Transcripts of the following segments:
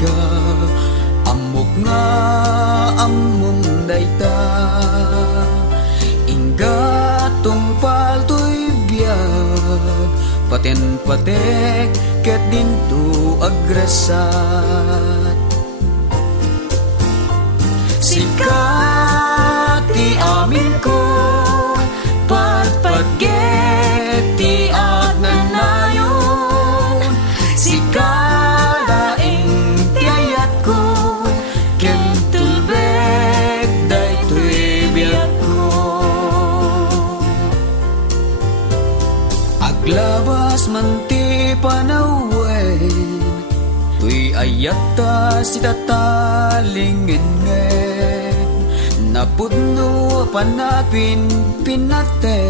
ka amok nga among dayta inggatong paltoy biyag paten-patek ket dinto agresat sikat ti amin ko patpatget ti agnanayon sikalaing ti ayat ko ken tulbek daytoy biag ko aglabas man ti panawen tuy ayat ta si tatalingin napudno panapin pinate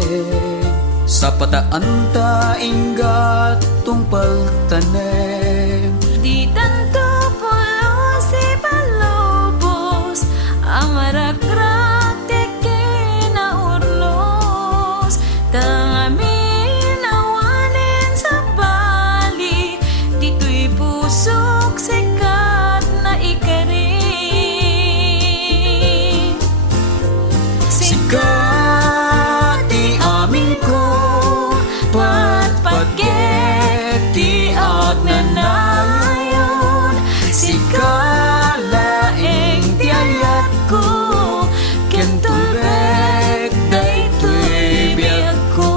sa pataan ta inggat tungpal tanem di tanto pulos si palobos amarak-rak teke na urlos tangamin awanin sa bali dito'y pusok sikat na ikari sikat ti amin ko patpatget ti agnanayon sikalaing ti ayat ko ken tulbek daytoy biag ko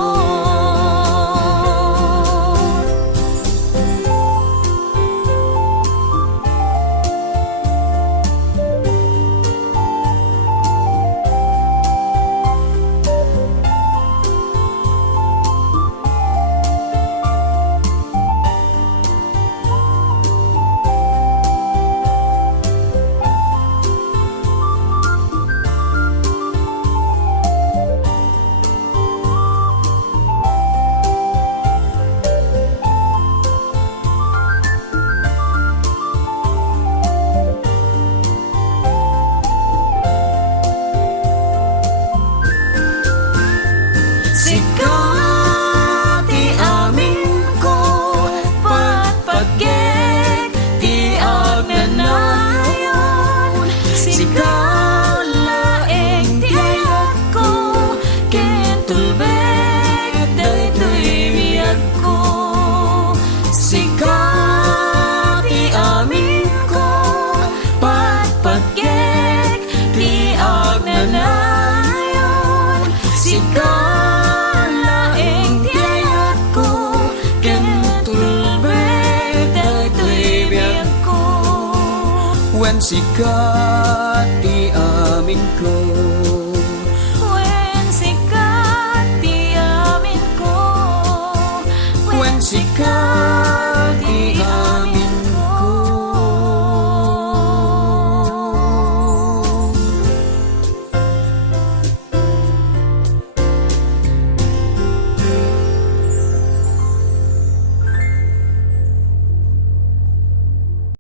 sikat ti amin ko patpatget ti agnanayon sikalaing ti ayat ko ken tulbek daytoy biag ko sikat ti amin ko patpatget ti agnanayon sikat wen sikat ti amin ko